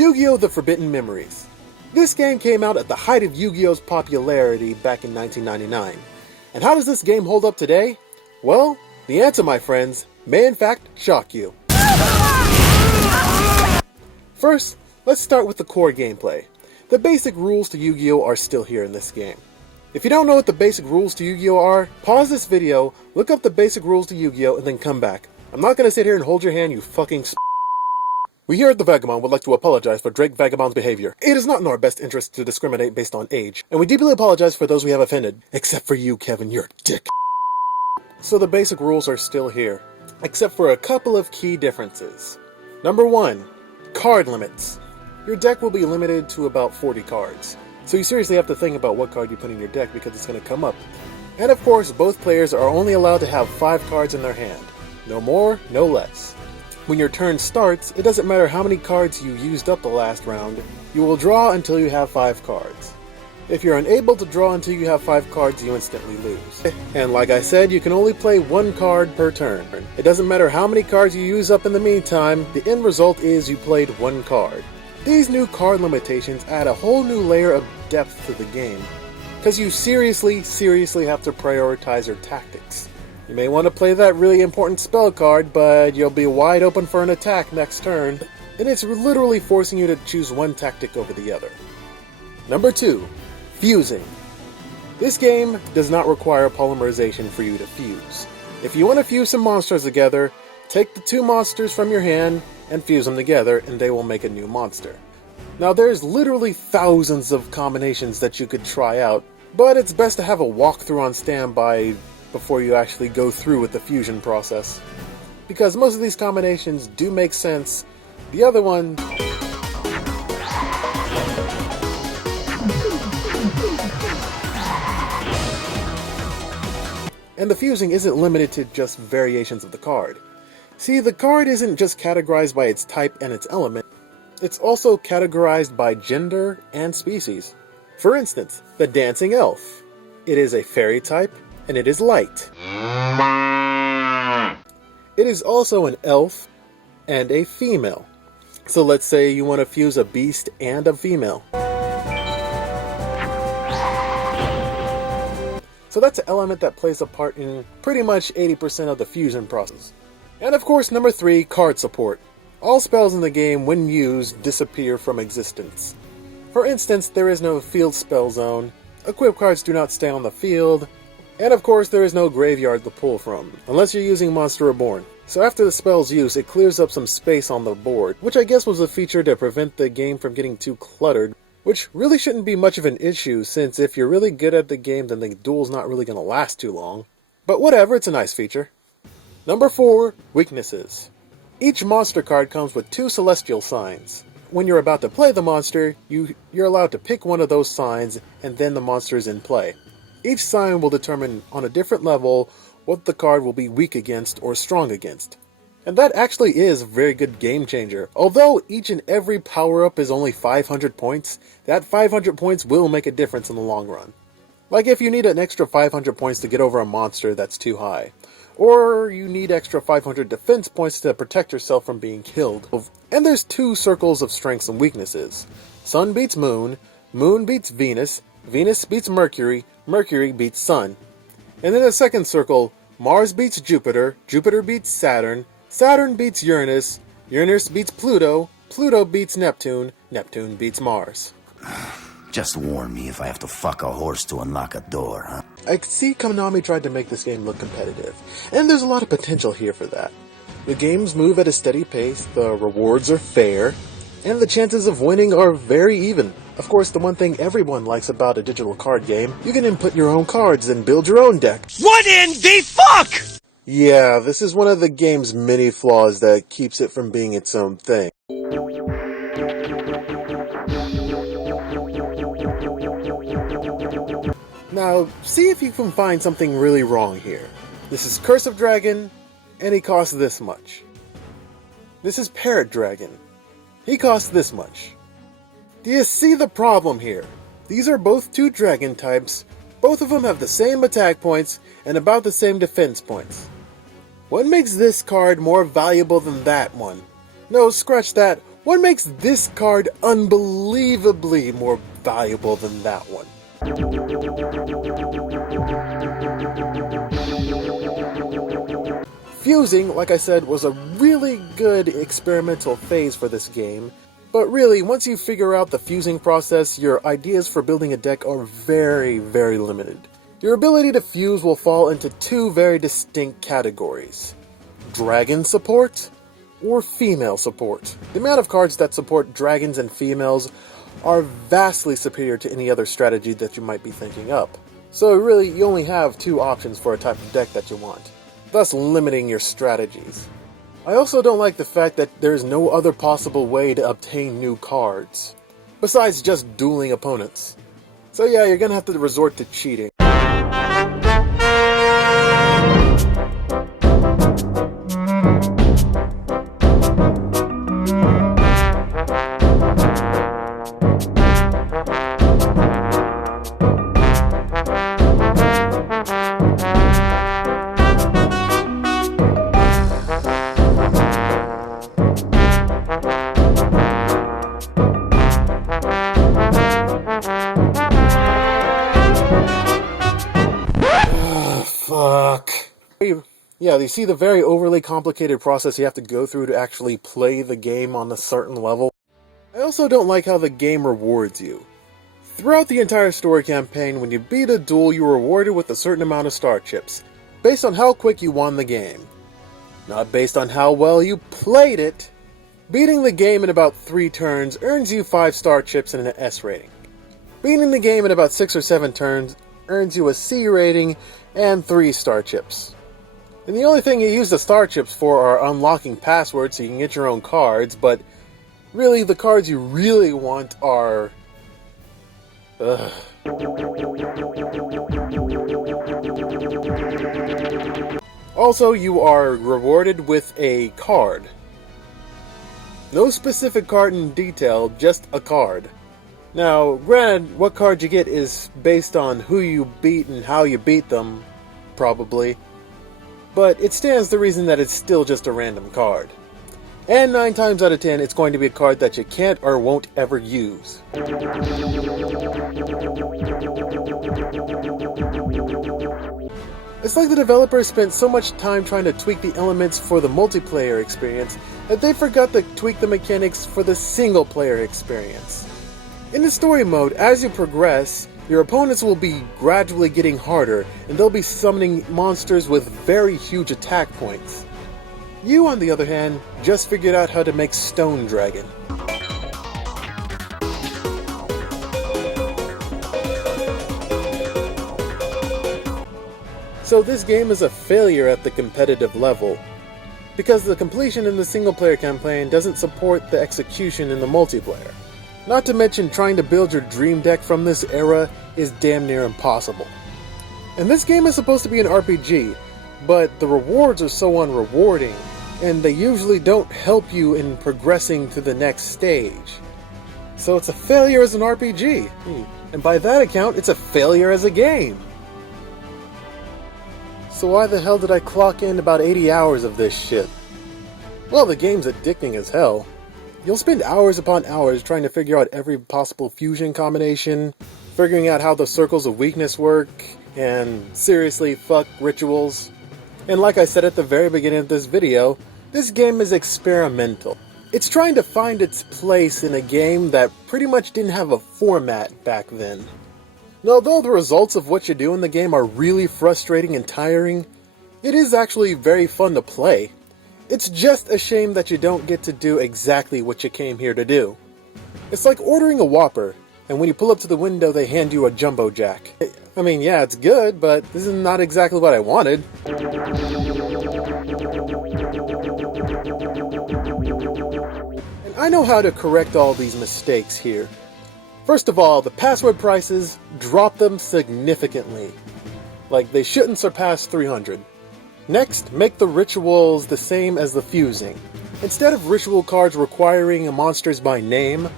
Yu-Gi-Oh! The Forbidden Memories. This game came out at the height of Yu-Gi-Oh's popularity back in 1999. And how does this game hold up today? Well, the answer, my friends, may in fact shock you. First, let's start with the core gameplay. The basic rules to Yu-Gi-Oh! Are still here in this game. If you don't know what the basic rules to Yu-Gi-Oh! Are, pause this video, look up the basic rules to Yu-Gi-Oh! And then come back. I'm not gonna sit here and hold your hand, you fucking We here at the Vagabond would like to apologize for Drake Vagabond's behavior. It is not in our best interest to discriminate based on age, and we deeply apologize for those we have offended. Except for you, Kevin, you're a dick. So the basic rules are still here, except for a couple of key differences. Number 1, card limits. Your deck will be limited to about 40 cards, so you seriously have to think about what card you put in your deck because it's going to come up. And of course, both players are only allowed to have 5 cards in their hand. No more, no less. When your turn starts, it doesn't matter how many cards you used up the last round, you will draw until you have 5 cards. If you're unable to draw until you have 5 cards, you instantly lose. And like I said, you can only play 1 card per turn. It doesn't matter how many cards you use up in the meantime, the end result is you played 1 card. These new card limitations add a whole new layer of depth to the game, because you seriously have to prioritize your tactics. You may want to play that really important spell card, but you'll be wide open for an attack next turn, and it's literally forcing you to choose one tactic over the other. Number 2, fusing. This game does not require polymerization for you to fuse. If you want to fuse some monsters together, take the 2 monsters from your hand and fuse them together, and they will make a new monster. Now there's literally thousands of combinations that you could try out, but it's best to have a walkthrough on standby before you actually go through with the fusion process. Because most of these combinations do make sense, the other one... And the fusing isn't limited to just variations of the card. See, the card isn't just categorized by its type and its element, it's also categorized by gender and species. For instance, the Dancing Elf. It is a fairy type, and it is light. It is also an elf and a female. So let's say you want to fuse a beast and a female. So that's an element that plays a part in pretty much 80% of the fusion process. And of course, number 3, card support. All spells in the game, when used, disappear from existence. For instance, there is no field spell zone, equip cards do not stay on the field, and of course there is no graveyard to pull from, unless you're using Monster Reborn. So after the spell's use, it clears up some space on the board, which I guess was a feature to prevent the game from getting too cluttered, which really shouldn't be much of an issue, since if you're really good at the game, then the duel's not really going to last too long. But whatever, it's a nice feature. Number 4, weaknesses. Each monster card comes with 2 celestial signs. When you're about to play the monster, you're allowed to pick one of those signs, and then the monster is in play. Each sign will determine on a different level what the card will be weak against or strong against. And that actually is a very good game changer. Although each and every power-up is only 500 points, that 500 points will make a difference in the long run. Like if you need an extra 500 points to get over a monster that's too high. Or you need extra 500 defense points to protect yourself from being killed. And there's 2 circles of strengths and weaknesses. Sun beats Moon, Moon beats Venus, Venus beats Mercury, Mercury beats Sun. And then the second circle, Mars beats Jupiter, Jupiter beats Saturn, Saturn beats Uranus, Uranus beats Pluto, Pluto beats Neptune, Neptune beats Mars. Just warn me if I have to fuck a horse to unlock a door, huh? I see Konami tried to make this game look competitive, and there's a lot of potential here for that. The games move at a steady pace, the rewards are fair, and the chances of winning are very even. Of course, the one thing everyone likes about a digital card game, you can input your own cards and build your own deck. What in the fuck?! Yeah, this is one of the game's many flaws that keeps it from being its own thing. Now, see if you can find something really wrong here. This is Curse of Dragon, and he costs this much. This is Parrot Dragon. He costs this much. Do you see the problem here? These are both 2 dragon types, both of them have the same attack points, and about the same defense points. What makes this card more valuable than that one? No, scratch that. What makes this card unbelievably more valuable than that one? Fusing, like I said, was a really good experimental phase for this game, but really, once you figure out the fusing process, your ideas for building a deck are very, very limited. Your ability to fuse will fall into two very distinct categories: dragon support or female support. The amount of cards that support dragons and females are vastly superior to any other strategy that you might be thinking up. So really, you only have two options for a type of deck that you want, thus limiting your strategies. I also don't like the fact that there's no other possible way to obtain new cards, besides just dueling opponents. So yeah, you're gonna have to resort to cheating. Fuck. Yeah, you see the very overly complicated process you have to go through to actually play the game on a certain level? I also don't like how the game rewards you. Throughout the entire story campaign, when you beat a duel, you are rewarded with a certain amount of star chips, based on how quick you won the game. Not based on how well you played it. Beating the game in about 3 turns earns you 5 star chips and an S rating. Beating the game in about 6 or 7 turns earns you a C rating and 3 star chips. And the only thing you use the star chips for are unlocking passwords so you can get your own cards, but really the cards you really want are... Also, you are rewarded with a card. No specific card in detail, just a card. Now, granted, what card you get is based on who you beat and how you beat them, probably. But it stands to reason that it's still just a random card. And 9 times out of 10, it's going to be a card that you can't or won't ever use. It's like the developers spent so much time trying to tweak the elements for the multiplayer experience that they forgot to tweak the mechanics for the single player experience. In the story mode, as you progress, your opponents will be gradually getting harder, and they'll be summoning monsters with very huge attack points. You, on the other hand, just figured out how to make Stone Dragon. So this game is a failure at the competitive level, because the completion in the single-player campaign doesn't support the execution in the multiplayer. Not to mention, trying to build your dream deck from this era is damn near impossible. And this game is supposed to be an RPG, but the rewards are so unrewarding, and they usually don't help you in progressing to the next stage. So it's a failure as an RPG, and by that account, it's a failure as a game. So why the hell did I clock in about 80 hours of this shit? Well, the game's addicting as hell. You'll spend hours upon hours trying to figure out every possible fusion combination, figuring out how the circles of weakness work, and seriously, fuck rituals. And like I said at the very beginning of this video, this game is experimental. It's trying to find its place in a game that pretty much didn't have a format back then. And although the results of what you do in the game are really frustrating and tiring, it is actually very fun to play. It's just a shame that you don't get to do exactly what you came here to do. It's like ordering a Whopper, and when you pull up to the window they hand you a Jumbo Jack. I mean, yeah, it's good, but this is not exactly what I wanted. And I know how to correct all these mistakes here. First of all, the password prices, drop them significantly. Like, they shouldn't surpass 300. Next, make the rituals the same as the fusing. Instead of ritual cards requiring monsters by name,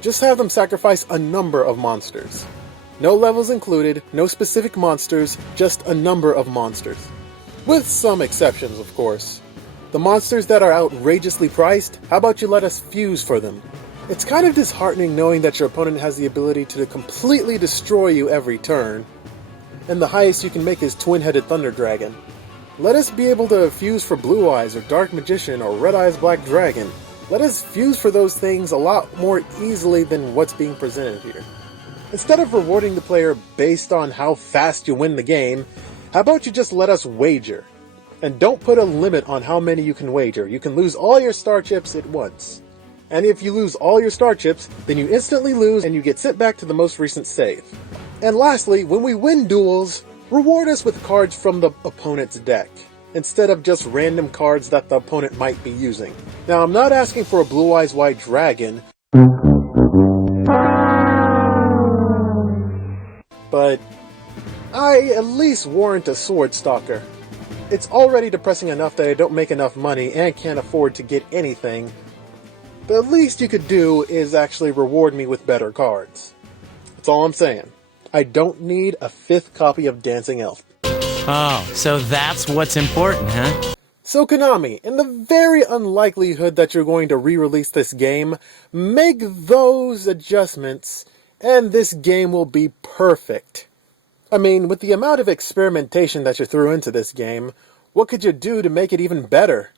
just have them sacrifice a number of monsters. No levels included, no specific monsters, just a number of monsters. With some exceptions, of course. The monsters that are outrageously priced, how about you let us fuse for them? It's kind of disheartening knowing that your opponent has the ability to completely destroy you every turn, and the highest you can make is Twin-Headed Thunder Dragon. Let us be able to fuse for Blue Eyes or Dark Magician or Red Eyes Black Dragon. Let us fuse for those things a lot more easily than what's being presented here. Instead of rewarding the player based on how fast you win the game, how about you just let us wager? And don't put a limit on how many you can wager. You can lose all your star chips at once. And if you lose all your star chips, then you instantly lose and you get sent back to the most recent save. And lastly, when we win duels, reward us with cards from the opponent's deck, instead of just random cards that the opponent might be using. Now, I'm not asking for a Blue Eyes White Dragon, but I at least warrant a Sword Stalker. It's already depressing enough that I don't make enough money and can't afford to get anything. The least you could do is actually reward me with better cards. That's all I'm saying. I don't need a 5th copy of Dancing Elf. Oh, so that's what's important, huh? So Konami, in the very unlikelihood that you're going to re-release this game, make those adjustments and this game will be perfect. I mean, with the amount of experimentation that you threw into this game, what could you do to make it even better?